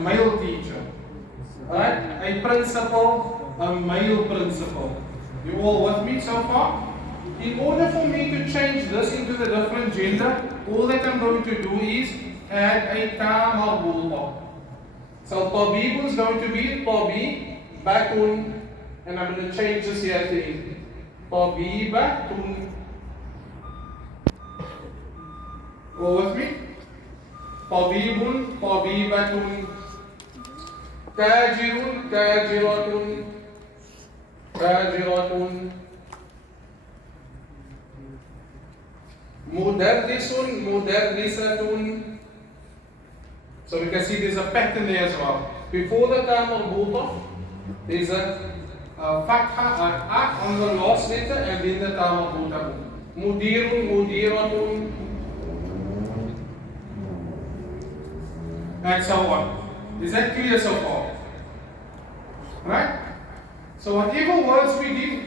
male teacher. Alright? A principal, a male principal. You all with me so far? In order for me to change this into the different gender, all that I'm going to do is add a ta marbuta. So Tabibu is going to be Tabi Batun, and I'm going to change this here to Tabibatun. All with me? Tabibun, Tabibatun. Tajirun, Tajiratun. Tajiratun. Mudarrisun, Mudarrisatun. So we can see there's a pattern there as well. Before the ta marbuta, there's a fatha, a on the last letter, and then the ta marbuta. Mudirun, Mudiratun, and so on. Is that clear so far? Right? So whatever words we did,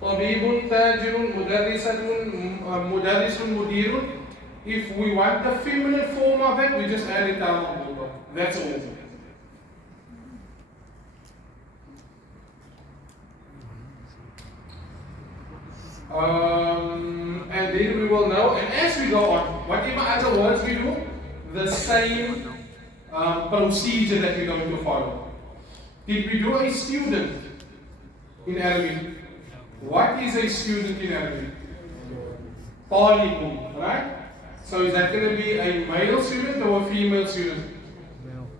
Tabibun, Tajirun, Mudarrisatun, Mudarrisun, Mudirun, if we want the feminine form of it, we just add it down on board. That's all. And then we will know, and as we go on, whatever other words we do, the same procedure that we're going to follow. Did we do a student in Arabic? What is a student in Arabic? Talibun, right? So is that going to be a male student or a female student?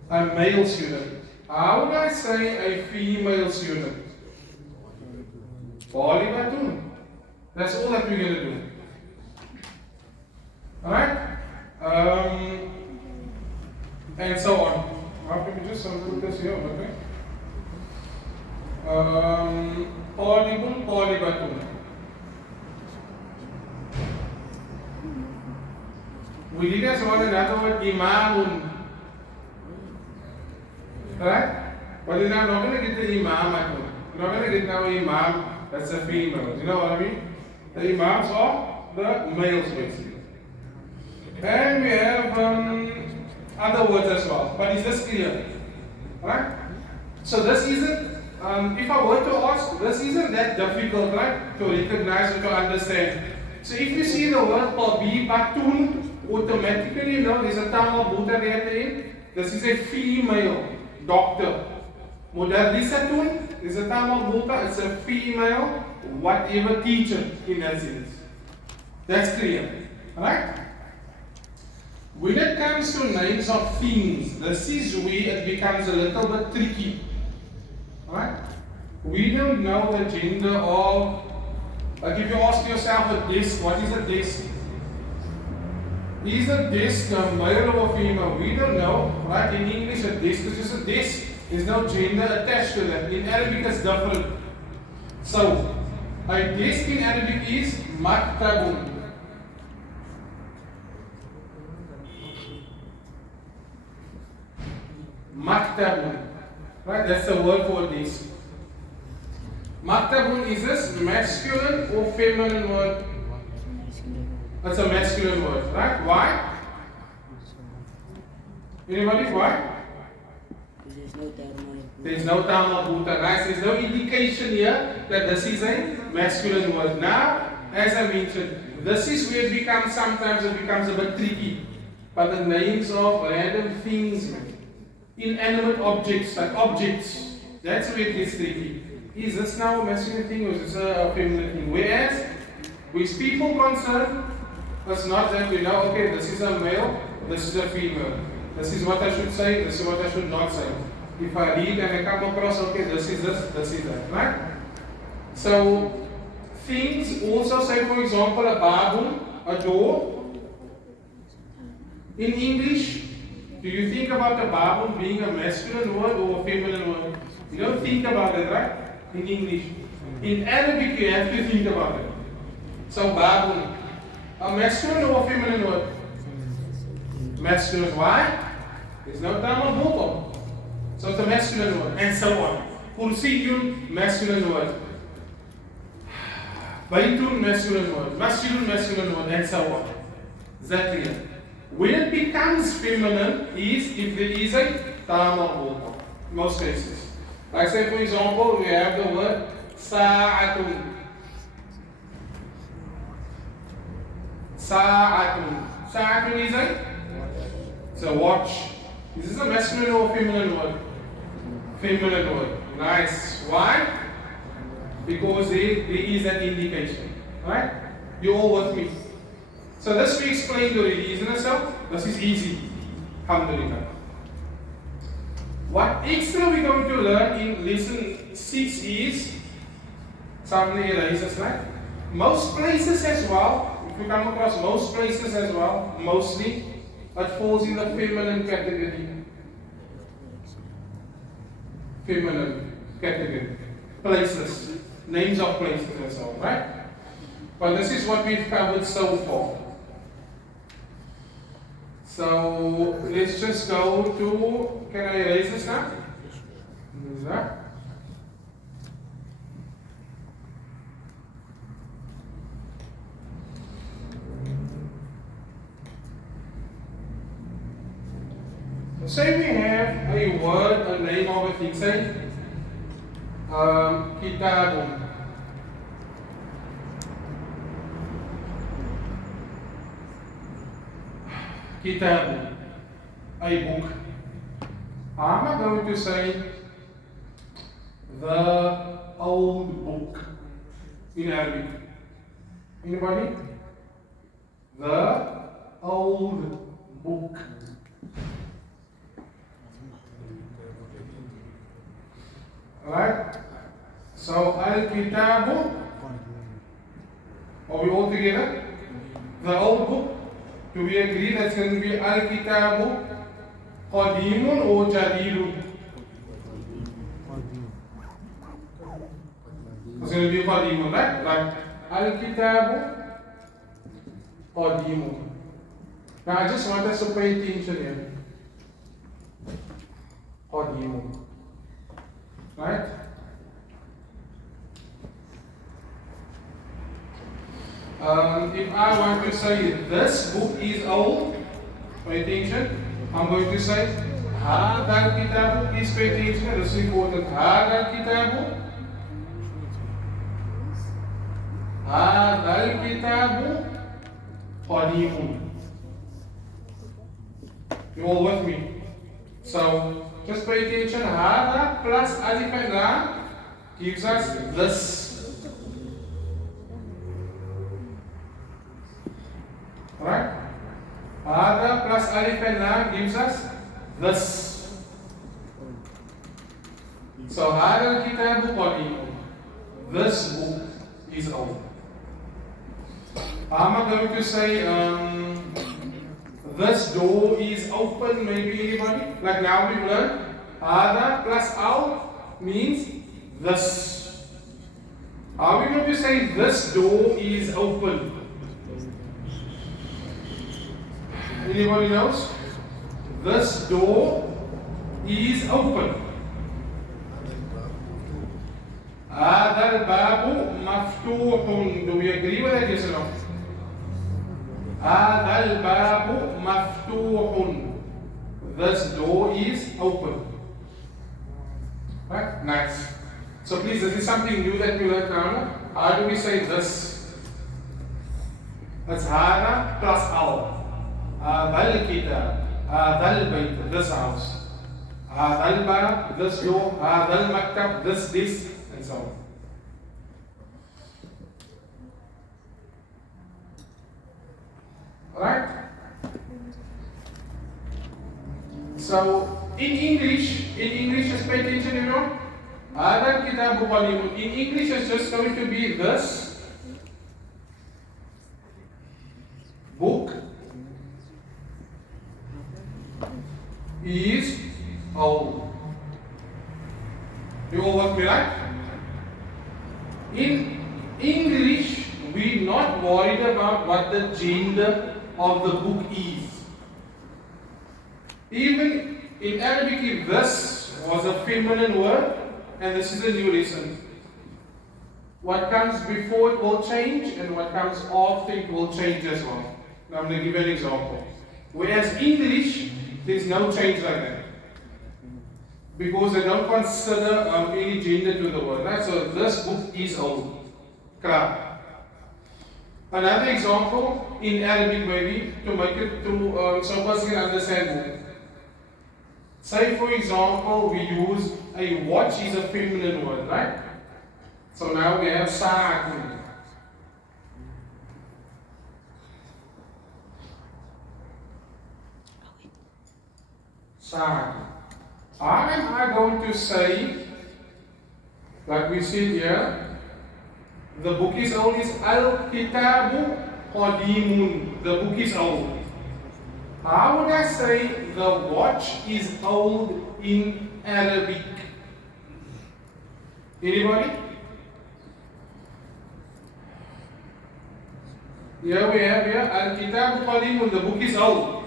A male student. How would I say a female student? Talibatun. That's all that we're going to do. Alright? And so on. Now let me just look this here, okay? Talibun, Talibatun. We did as one another word, Imamun. Right? But you're not going to get the Imam. You're not going to get now Imam, that's a female. You know what I mean? The Imams are the males basically. And we have other words as well. But is this clear? Right? So this isn't, if I were to ask, this isn't that difficult, right? To recognize or to understand. So if you see the word Tabibatun, automatically you know there's a ta marbuta there at the end. This is a female doctor. Mudarrisatun is a ta marbuta, it's a female whatever teacher in that sense. That's clear. Alright? When it comes to names of things, this is where it becomes a little bit tricky. Alright? We don't know the gender of, like if you ask yourself a desk, what is a desk? Is a desk a male or female? We don't know, right? In English, a desk is just a desk. There's no gender attached to that. In Arabic, it's different. So, a desk in Arabic is maktabun. Maktabun. Right? That's the word for a desk. Maktabun is this masculine or feminine word? That's a masculine word, right? Why? Anybody? Why? There's no ta marbuta. Nice. There's no indication here that this is a masculine word. Now, as I mentioned, this is where sometimes it becomes a bit tricky. But the names of random things, inanimate objects, like objects, that's where it gets tricky. Is this now a masculine thing or is this a feminine thing? Whereas, with people concerned, it's not that we know, okay, this is a male, this is a female. This is what I should say, this is what I should not say. If I read and I come across, okay, this is that, right? So, things also say, for example, a babun, a door. In English, do you think about the babun being a masculine word or a feminine word? You don't think about it, right? In English. In Arabic, you have to think about it. So, babun. A masculine or a feminine word? Masculine. Why? There's no ta marbuta. So it's a masculine word, and so on. Kursiyun, masculine word. Baitun, masculine word. Masculine word, and so on. Is that clear? When it becomes feminine is if there is a tamam. Most cases. Like say for example, we have the word sa'atun. Sa'atun. Sa'atun is it's a watch. Is this a masculine or feminine word? Feminine word. Nice. Why? Because there is an indication. Right? You all with me? So this we explained already, isn't it so? This is easy. Alhamdulillah. What extra we're going to learn in lesson 6 is somebody erases, right? Most places as well, if you come across most places as well, mostly it falls in the feminine category. Feminine category. Places. Names of places and so on, right? But this is what we've covered so far. So let's just go to, can I erase this now? Say we have a word, a name of a thing, say kitabun. Kitab, a book. I'm not going to say the old book in Arabic. Anybody? The old book. Alright? So, al-kitabu. Are we all together? The old book. Do we agree that's going to be al-kitabu qadimun or jadidun? It's going to be qadimun, right? Like al-kitabu qadimun. Now I just want us to pay attention here. Qadimun. Right? If I want to say this book is old, pay attention. I'm going to say هذا الكتاب. Please pay attention. This is important. هذا الكتاب. هذا الكتاب قديم. You all with me? So just pay attention. هذا plus alif and lam gives us this. Right? Hada plus alif and lam gives us this. So hada al-kitabu qadimun. This book is old. I'm going to say this door is open. Maybe anybody? Like now we've learned hada plus al means this. Are we going to say this door is open? Anybody knows? This door is open. هذا الباب مفتوح. Do we agree with that, yes or no? هذا الباب مفتوح. This door is open. Right? Nice. So please, this is something new that we learned now. How do we say this? That's هذا plus al. هذا الكتاب, هذا البيت, this house, هذا الباب, this door, هذا المكتب, this, and so on. Right? So in English, just pay attention, you know. هذا الكتاب قديم. In English, it's just going to be this book is old. You all with me, right? In English, we're not worried about what the gender of the book is. Even in Arabic, if this was a feminine word, and this is a new lesson, what comes before it will change, and what comes after it will change as well. Now I'm going to give you an example. Whereas English, there's no change like that. because they don't consider any gender to the word, right? So this book is old. Kra. Another example in Arabic, maybe to make it to so person can understand. Say for example, we use a watch is a feminine word, right? So now we have sa'atun. Sa'atun. How am I going to say, like we see here, the book is old is al-kitabu qadimun. The book is old. How would I say the watch is old in Arabic? Anybody? Here we have here al-kitabu qadimun. The book is old.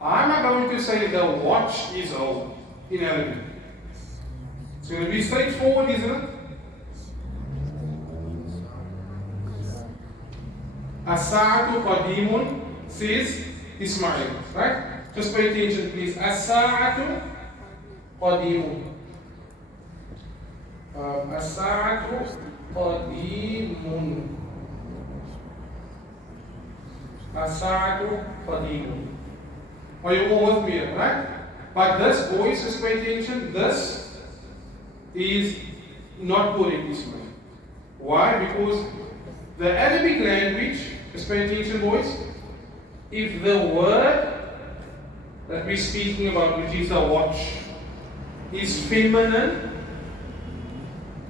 How am I going to say the watch is old in Arabic? It's going to be straightforward, isn't it? As-sa'atu qadimun says Ismail, right? Just pay attention, please. As-sa'atu qadimun. As-sa'atu qadimun. As-sa'atu qadimun. Are you all with me, right? But this voice, just pay attention, this is not correct, Ismail. Why? Because the Arabic language, just pay attention, boys. If the word that we're speaking about, which is the watch, is feminine,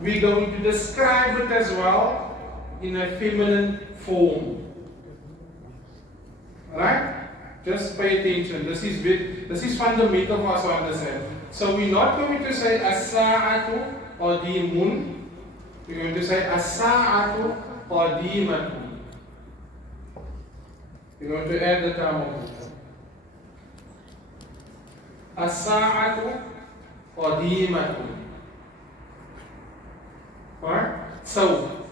we're going to describe it as well in a feminine form. Right? Just pay attention. This is fundamental for us to understand. So we're not going to say as-sa'atu qadimun. We're going to say as-sa'atu qadimatun. We're going to add the term of as-sa'atu qadimatun. Alright? So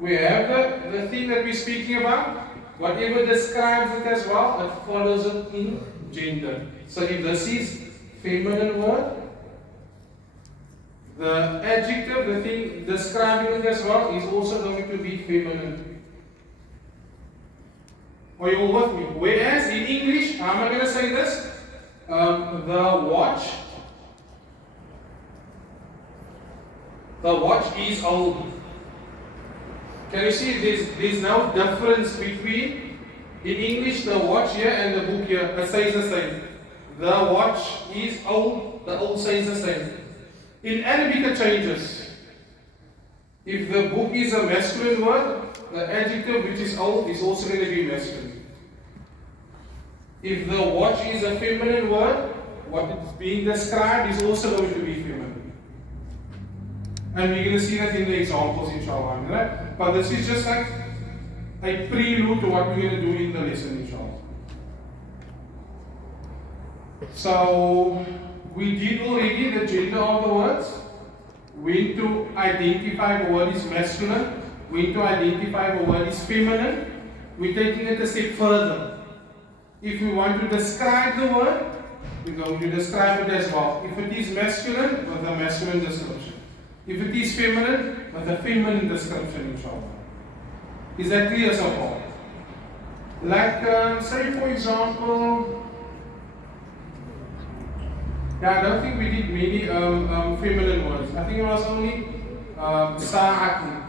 we have the thing that we're speaking about. Whatever describes it as well, it follows it in gender. So if this is feminine word, the adjective, the thing describing it as well, is also going to be feminine. Are you all with me? Whereas in English, how am I going to say this? The watch is old. Can you see there's no difference between, in English, the watch here and the book here? It says the same. The watch is old, the old says the same. In Arabic it changes. If the book is a masculine word, the adjective which is old is also going to be masculine. If the watch is a feminine word, what is being described is also going to be feminine. And we're going to see that in the examples, inshallah. Right? But this is just like a prelude to what we're going to do in the lesson, inshallah. So, we did already the gender of the words. When to identify the word is masculine, when to identify the word is feminine. We're taking it a step further. If we want to describe the word, we're going to describe it as well. If it is masculine, with a masculine description. If it is feminine, with a feminine description, inshallah. Is that clear so far? Like, say for example, I don't think we did many feminine words. I think it was only sa'atun.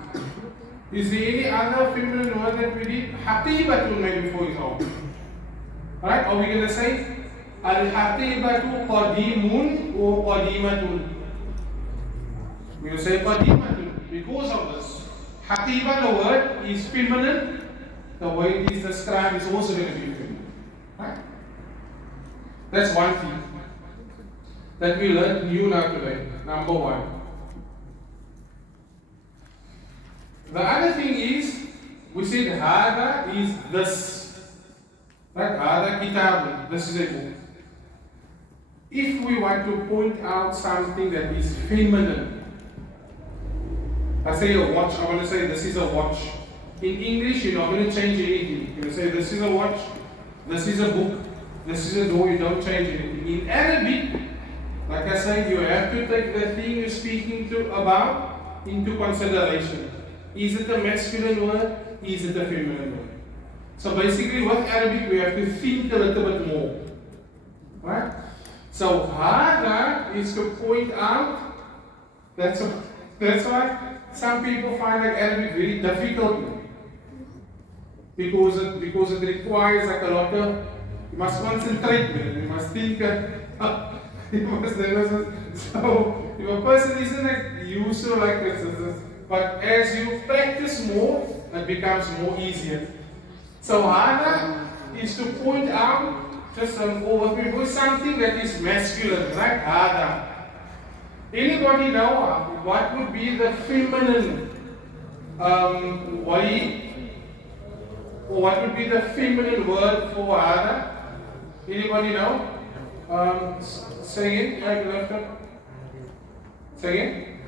Is there any other feminine word that we did? Hatibatun, maybe, for example. Right? Are we going to say al-hatibatu qadimun or qadimatun? We will say qadimatun because of this. Hatiba, the word, is feminine. The way it is described is also going to be feminine. Right? That's one thing that we learned new now today. Number one. The other thing is, we said hada is this. Right? Hada kitabun. This is a book. If we want to point out something that is feminine, I say a watch, I want to say this is a watch. In English, you're not going to change anything. You say this is a watch, this is a book, this is a door, you don't change anything. In Arabic, Like I said, you have to take the thing you're speaking to about into consideration. Is it a masculine word? Is it a feminine word? So basically with Arabic we have to think a little bit more. Right? So hada is to point out. That's why some people find like Arabic very difficult because it requires like a lot of, you must concentrate, man. You must think. You must so if a person isn't like used to like this, but as you practice more, it becomes more easier. So hada is to point out just over people something that is masculine, right? Hada. Anybody know what would be the feminine way, or what would be the feminine word for hada? Anybody know? Say again. Right, left up. Say again.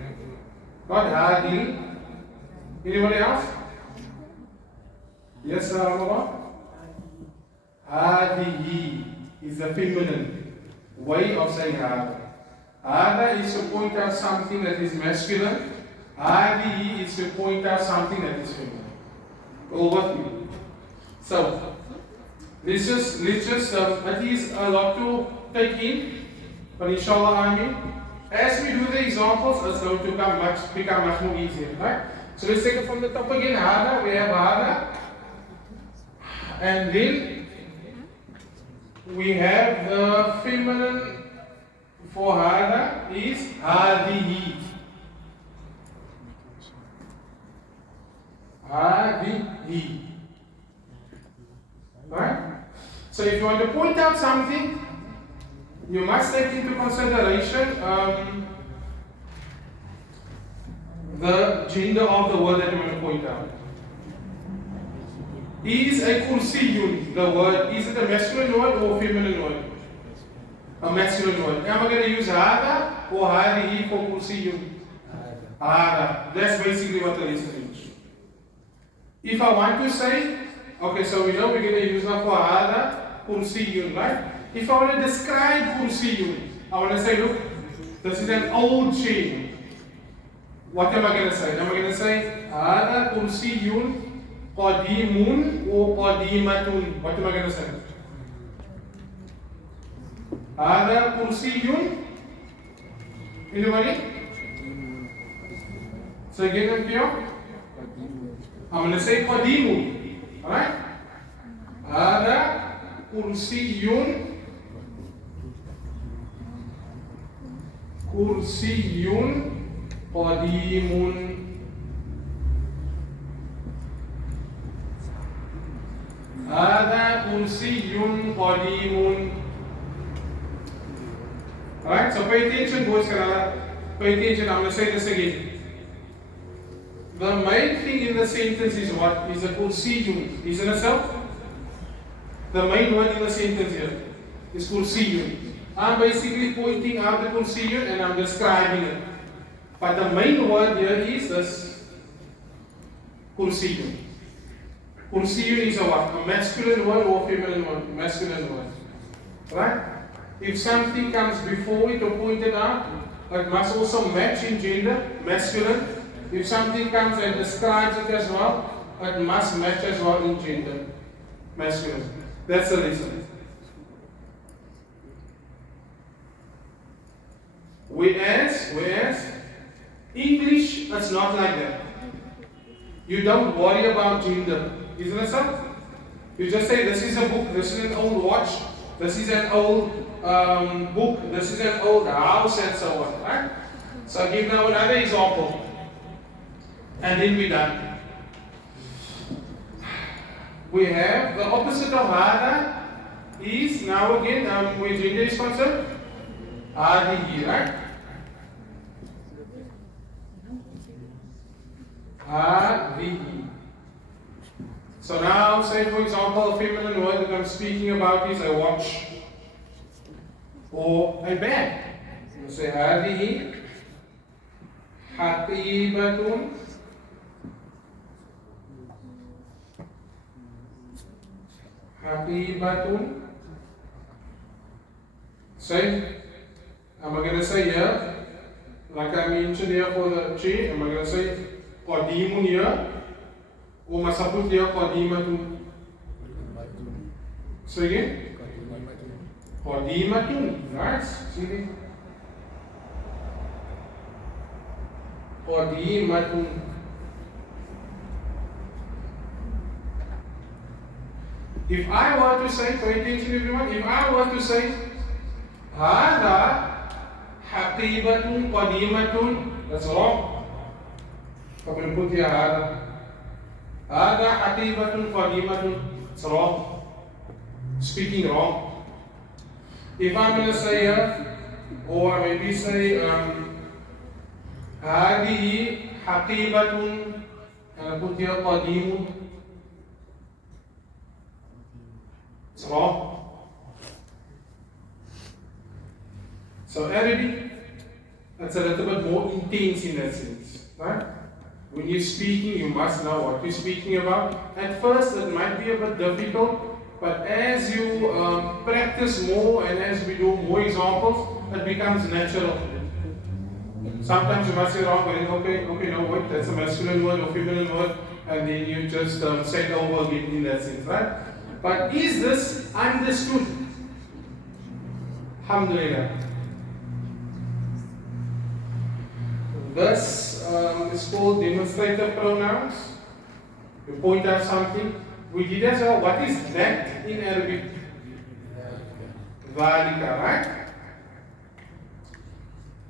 Not hadi. Anybody else? Yes, Ramadan. Hadihi is the feminine way of saying hada. Hada is to point out something that is masculine. Hadihi is to point out something that is feminine. All with me. So let's just it is a lot to take in, but inshallah, I mean, as we do the examples, it's going to become much more easier, right? So let's take it from the top again. Hada, we have hada, and then we have the feminine for hada is hadihi. Hadihi. Right? So if you want to point out something, you must take into consideration the gender of the word that you want to point out. Is a kursiyun the word? Is it a masculine word or a feminine word? A masculine word. Am I going to use hada or hadihi for kursiyun? Hada. That's basically what the lesson is. If I want to say, okay, so we know we're going to use now for hada kursiyun, right? If I want to describe kursiyun, I want to say, look, this is an old chair. What am I going to say? Am I going to say hada kursiyun qadimun or qadimatun? What am I going to say? Hada kursiyun. Anybody? So again, I'm going to say qadimun. Alright? Hada kursiyun qadimun. Hada kursiyun qadimun. Alright, so pay attention, boys. Pay attention. I'm going to say this again. The main thing in the sentence is what? Is a kursiyun. Isn't it so? The main word in the sentence here is kursiyun. I'm basically pointing out the kursiyun and I'm describing it. But the main word here is this kursiyun. Kursiyun is a what? A masculine word or feminine word? Masculine word. Right? If something comes before it or pointed out, it must also match in gender, masculine. If something comes and describes it as well, it must match as well in gender, masculine. That's the reason. Whereas English, it's not like that. You don't worry about gender, isn't it so? You just say this is a book, this is an old watch, this is an old book, this is an old house, and so on. Right? So I'll give now another example. And then we're done. We have the opposite of hada is now again where gender is concerned. Hadihi, right? Hadihi. So now say for example a feminine word that I'm speaking about is a watch or a bag. You say hadihi hatibatun. Habibatun. Say Am I going to say here, like I mentioned here for the tree, am I going to say qadimun here? Or must I put here qadimatun? Say again? Qadimatun. Nice. See this? Qadimatun. If I were to say, pay attention everyone, if I were to say, Hada haqibatun qadimatun, that's wrong. I'm going to put here Hada. Hada haqibatun qadimatun, it's wrong. Speaking wrong. If I'm going to say here, or maybe say, Hadihi haqibatun, and I put here qadimun, it's wrong. So Arabic, it's a little bit more intense in that sense, right? When you're speaking, you must know what you're speaking about. At first, it might be a bit difficult, but as you practice more and as we do more examples, it becomes natural. Sometimes you must say wrong, going, okay, no, wait, that's a masculine word or feminine word, and then you just say it over again in that sense, right? But is this understood? Alhamdulillah. This is called demonstrative pronouns. You point out something. We did as well. What is that in Arabic? Dhalika, right?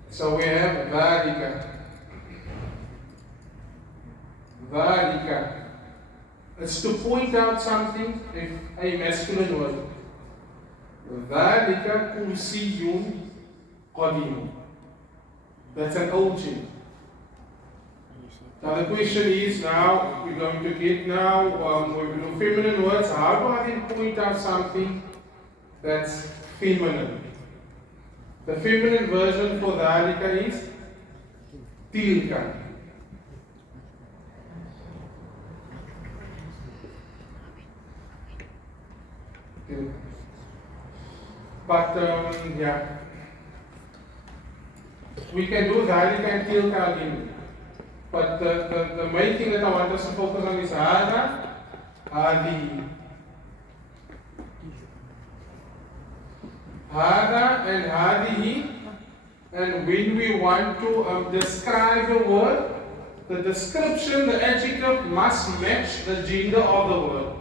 So we have dhalika. Dhalika. It's to point out something, if a masculine word. Dhalika kursiyun qadim. That's an old chain. Now the question is, now we're going to get now, we're going to feminine words. How do I then point out something that's feminine? The feminine version for dhalika is tilka. But yeah, we can do dhalika and tilka again. But the main thing that I want us to focus on is hada, hadi. Hada and hadihi. And when we want to describe the word, the description, the adjective must match the gender of the word.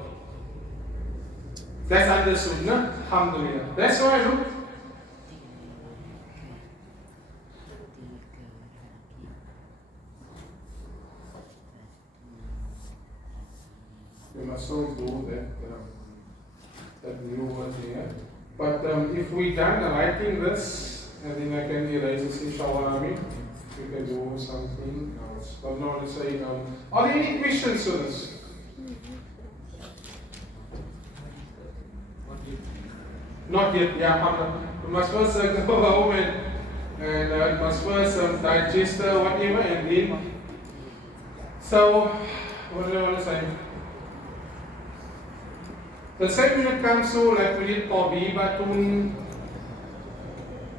That's understood, no? Alhamdulillah. That's why, look. You must always do that new word here. But if we done writing this, and then I can erase this, inshallah, we can do something else. But now let's say, are there any questions to this? Not yet, yeah. We must first go home and must first digest whatever, and then. So, what do I want to say? The same when it comes to, like we did tabibatun,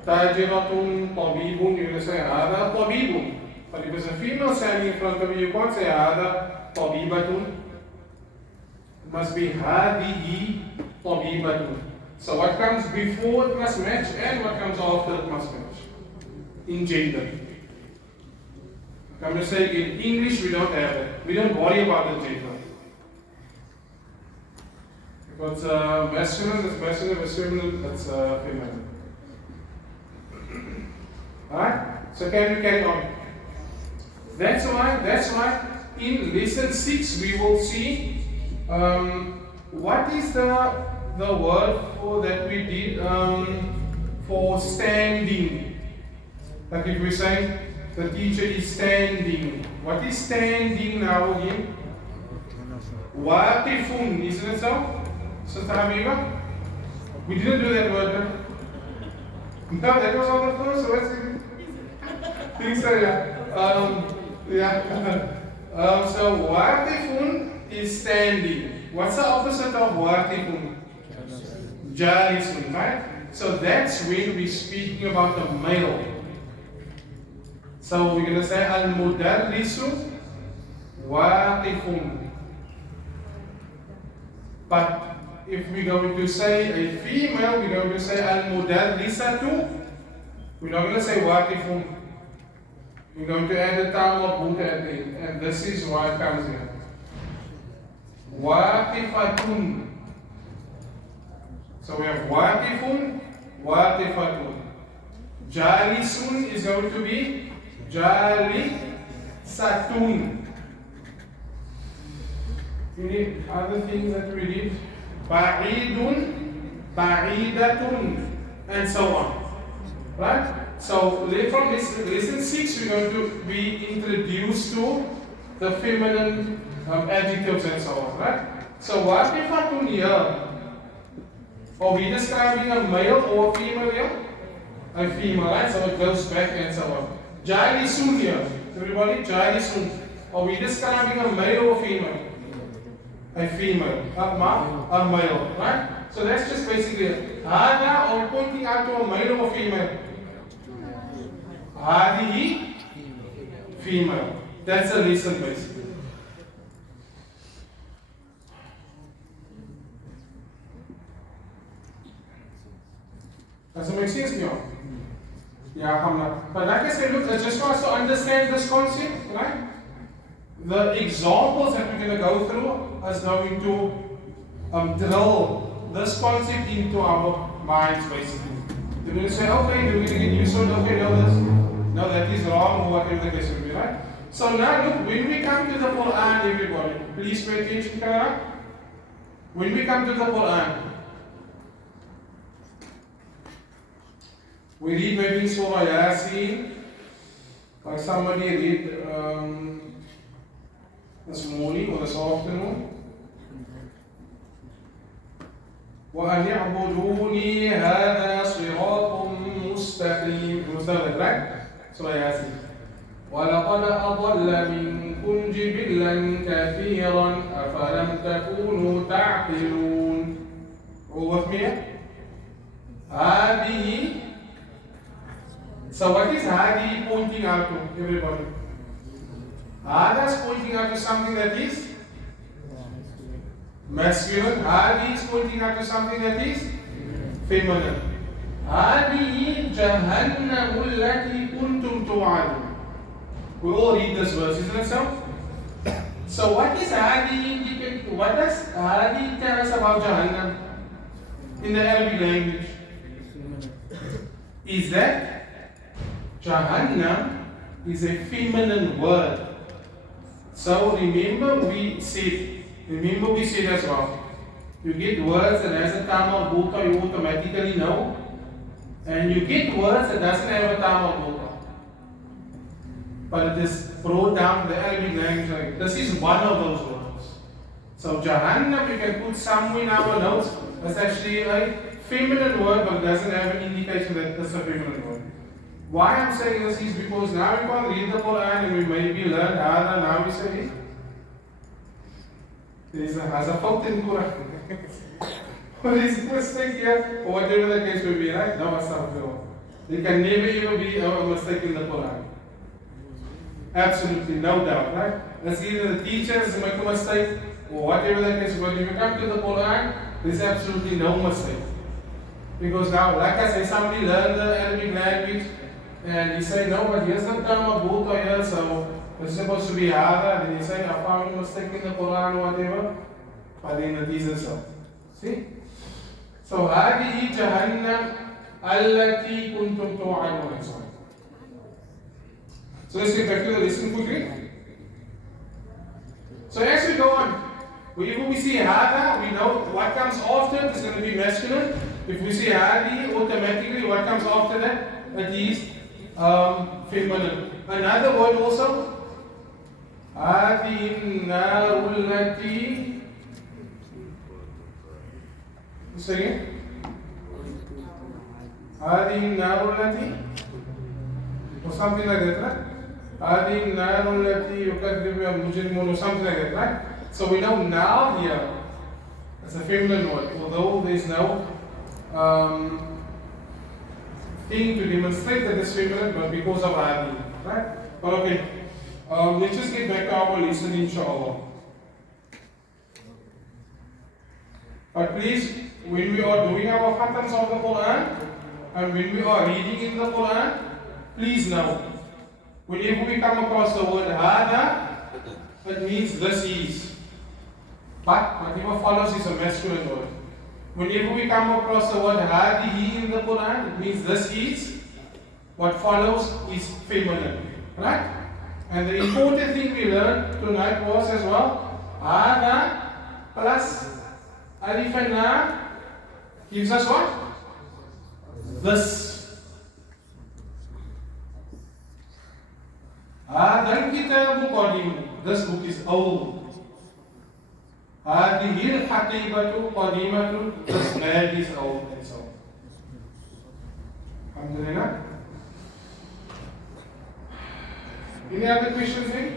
tajiratun, tabibun, you're going to say hada tabibun. But if it's a female standing in front of you, you can't say hada tabibatun. It must be hadihi tabibatun. So what comes before it must match, and what comes after it must match. In gender. I'm going to say in English we don't have it. We don't worry about the gender. If it's masculine, it's masculine. If it's feminine, it's feminine. Alright? So can we carry on? That's why in lesson 6 we will see what is the word for that we did for standing. Like if we say the teacher is standing. What is standing now again? Waqifun, isn't it so? Sister Habiba? We didn't do that word. No, that was on the first word. I think so, yeah. So waqifun is standing. What's the opposite of waqifun? Jalisun, right? So that's when we're speaking about the male. So we're going to say al-mudarrisu waqifun. But if we're going to say a female, we're going to say al-mudarrisatu. We're not going to say waqifun. We're going to add a term of buta at the end. And this is why it comes here. Waqifatun. So we have waqifun, waqifatun. Jalisun is going to be jalisatun. You need other things that we did. Ba'idun, ba'idatun, and so on. Right? So from lesson 6, we're going to be introduced to the feminine adjectives and so on. Right? So waqifatun here, are we describing a male or a female here? A female, right? So it goes back and so on. Jalisun here. Everybody, jalisun. Are we describing a male or female? A female. A male, right? So that's just basically it. Hada, or pointing out to a male or female? Hadihi, female. That's a lesson basically. Does it make sense to you? Yeah, Hamna. But like I said, look, just for us to understand this concept, right? The examples that we're going to go through is going to drill this concept into our minds, basically. We're going to say, okay, we're going to get used to it, okay, no, that is wrong, or whatever the case will be, right? So now, look, when we come to the Quran, everybody, please pay attention, Kara. When we come to the Quran, we read maybe Surah Yasin, like somebody read this morning or this afternoon. وَأَنِ اعْبُدُونِي هَذَا صِرَاطٌ مُسْتَقِيمٌ. Right? Surah Yasin. وَلَقَدْ أَضَلَّ مِنْكُمْ جِبِلًّا كَثِيرًا أَفَلَمْ تَكُونُوا تَعْقِلُونَ. All with me? هَذِهِ. So what is Hadi pointing out to, everybody? Hada is pointing out to something that is masculine. Hadi is pointing out to something that is feminine. Hadihi jahannamu allati kuntum tu'adun. We all read this verse, isn't it so? So what is Hadi indicate? What does Hadi tell us about Jahannam in the Arabic language? Is that Jahannam is a feminine word. So remember we said as well, you get words that has a term of buka, you automatically know. And you get words that doesn't have a term of buka. But it is brought down to the Arabic language. Like, this is one of those words. So Jahannam, you can put somewhere in our notes. It's actually a feminine word, but it doesn't have an indication that it's a feminine word. Why I'm saying this is because now we can't read the Quran and we maybe learn Hada, now we say there's a fault in Quran. Or there's a mistake here, or whatever the case will be, right? No, astaghfirullah. There can never ever be a mistake in the Quran. Absolutely, no doubt, right? It's either the teachers make a mistake, or whatever the case, but if you come to the Quran, there's absolutely no mistake. Because now, like I say, somebody learned the Arabic language, and you say, no, but here's the term of buka here, so it's supposed to be hada, and you say, I found a mistake in the Quran or whatever, but then it isn't so. See? So, هذه جهنم التي كنتم توعدون. So let's get back to the lesson quickly. So as we go on, whenever we see hada, we know what comes after it is going to be masculine. If we see hadi, automatically what comes after that, it is feminine. Another word also, هذه النار التي. Say again. هذه النار التي, or something like that, right? هذه النار التي يكذب بها المجرمون, or something like that, right? So we know now here, it's a feminine word, although there's no thing to demonstrate that it's feminine, but because of hadi. Right? But okay. Let's just get back to our lesson, inshallah. But please, when we are doing our khatams of the Quran, and when we are reading in the Quran, please know, whenever we come across the word hada, it means this is. But whatever follows is a masculine word. Whenever we come across the word hadihi in the Quran, it means this is. What follows is feminine. Right? And the important thing we learned tonight was as well, hada plus alif and lam gives us what? This. Hadal kitabu qadim. This book is old. Hadihil hatibatu qadimatu. This bag is old and so on. Alhamdulillah. Any other questions here?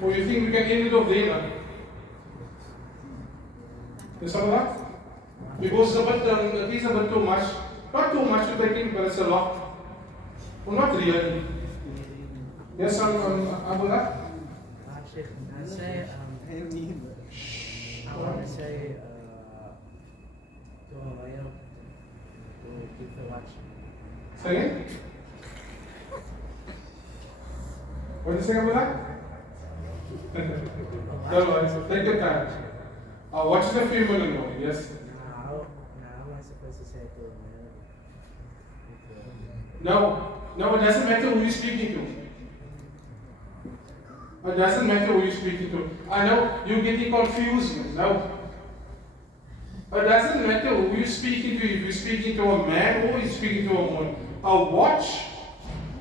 Or you think we can end it off there? Yes, Allah? Because it is a bit too much. Not too much to take in, but it's a lot. Well, not really. Yes, Abdullah? I want to say to Hawaii to give the watch. Say again? What did you say, Abdullah? Don't worry, take your time. What is the feminine one? Yes? Now am I supposed to say to No, it doesn't matter who you're speaking to. It doesn't matter who you're speaking to. I know you're getting confused. No. It doesn't matter who you're speaking to, if you're speaking to a man or you're speaking to a woman. A watch,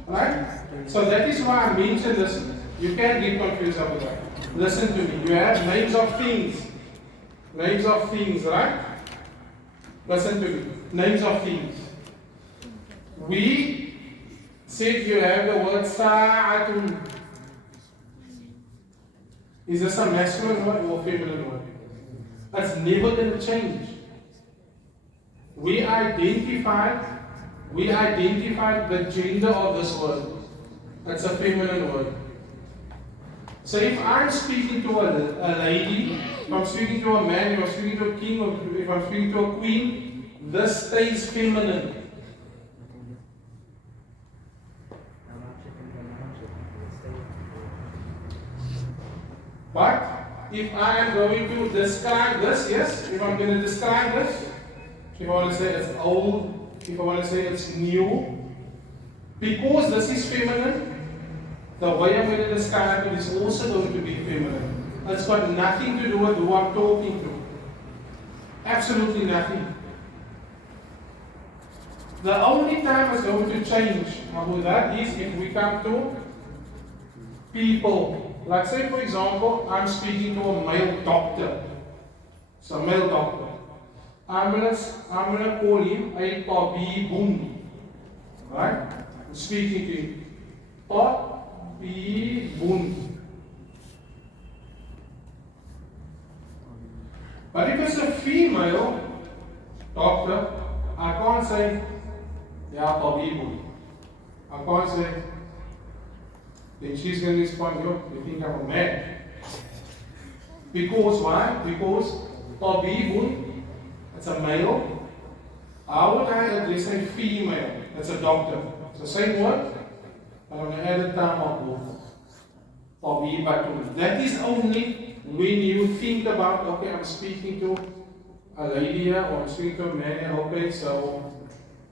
right? So that is why I mentioned this. You can't get confused about that. Listen to me. You have names of things. Names of things, right? Listen to me. Names of things. We said you have the word sa'atun. Is this a masculine word or feminine word? That's never going to change. We identified the gender of this word. That's a feminine word. So if I'm speaking to a lady, if I'm speaking to a man, if I'm speaking to a king, or if I'm speaking to a queen, this stays feminine. But if I am going to describe this, yes, if I'm going to describe this, if I want to say it's old, if I want to say it's new, because this is feminine, the way I'm going to describe it is also going to be feminine. It's got nothing to do with who I'm talking to. Absolutely nothing. The only time it's going to change about that is if we come to people. Like say for example, I'm speaking to a male doctor. It's a male doctor. I'm gonna call him a tabibun. Right? I'm speaking to him. Tabibun. But if it's a female doctor, I can't say Ya tabibun. I can't say. Then she's going to respond, you think I'm a man. Because why? Because tabibun, it's a male. How would I address a female? That's a doctor. It's the same word, but I'm going to add a term of both. Tabibatun. That is only when you think about, okay, I'm speaking to a lady here, or I'm speaking to a man here, okay, so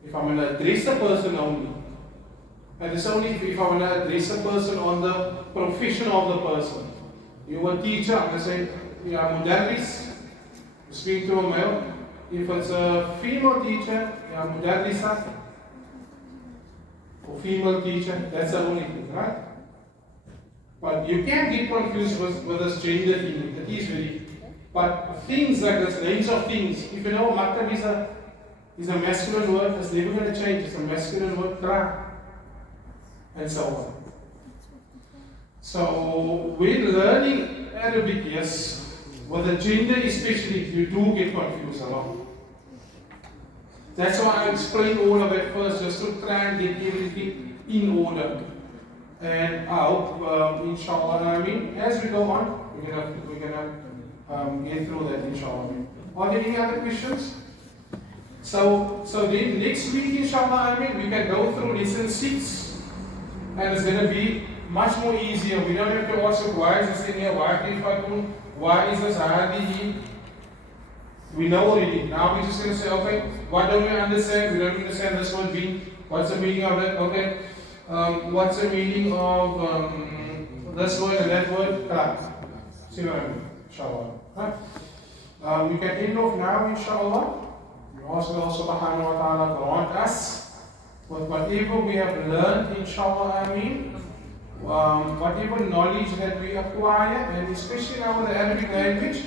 if I'm going to address a person only, and it's only if I want to address a person on the profession of the person. You're a teacher, I'm going to say, yeah, mudarris, speaking to a male. If it's a female teacher, yeah, mudarrisat, or female teacher, that's the only thing, right? But you can't get confused with this gender thing. It is very. But things like this, names of things, if you know maktab is a masculine word, it's never going to change. It's a masculine word, tra. And so on. So when learning Arabic, yes, with the gender especially, you do get confused a lot. That's why I explained all of that first, just to try and get everything in order. And I hope, inshallah, as we go on, we're gonna get through that, inshallah. Are there any other questions? So then next week, inshallah, we can go through lesson 6, and it's gonna be much more easier. We don't have to ask why is this in here, why is this hadi? We know already. Now we're just gonna say, okay, what don't we understand? We don't understand this word being. What's the meaning of it? Okay. What's the meaning of this word and that word? See what I mean? Inshallah. Right? We can end off now, inshallah. We ask Allah subhanahu wa ta'ala grant us with whatever we have learned, inshallah, whatever knowledge that we acquire, and especially now with the Arabic language,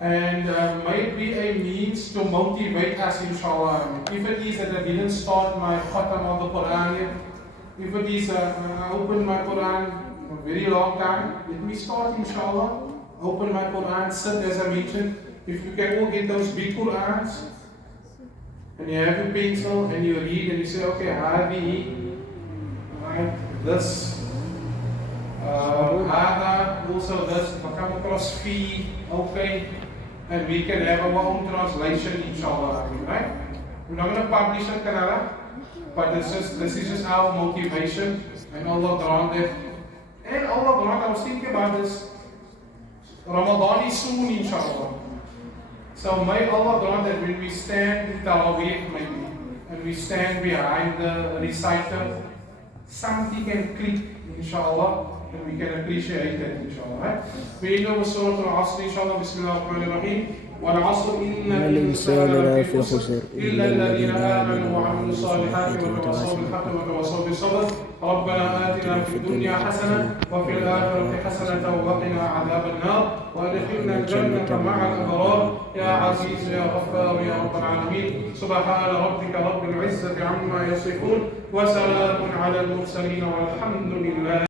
and may it be a means to motivate us, inshallah. If it is that I didn't start my khatam of the Quran yet, if it is I opened my Quran a very long time, let me start, inshallah. Open my Quran, sit as I mentioned. If you can all get those big Qurans, and you have a pencil and you read and you say, okay, hadi, right, this, hada, also this, come across fi, okay, and we can have our own translation, inshallah, right? We're not going to publish it, Kannada, but this is just our motivation, and Allah grant it. And Allah grant, I was thinking about this, Ramadan is soon, inshallah. So may Allah grant that when we stand in Taraweeh maybe, and we stand behind the reciter, something can click, inshallah, and we can appreciate that, inshallah. Right? We know Surah Al-Asr, inshallah, Bismillah ar-Rahman ar-Rahim. والعصر إن الإنسان لفي خسر إلا الذين آمنوا وعملوا الصالحات وتواصوا بالحق وتواصوا بالصبر ربنا آتنا في الدنيا حسنة وفي الآخرة حسنة وقنا عذاب النار وأدخلنا الجنة مع الأبرار يا عزيز يا غفار يا رب العالمين سبحان ربك رب العزة عما يصفون وسلام على المرسلين والحمد لله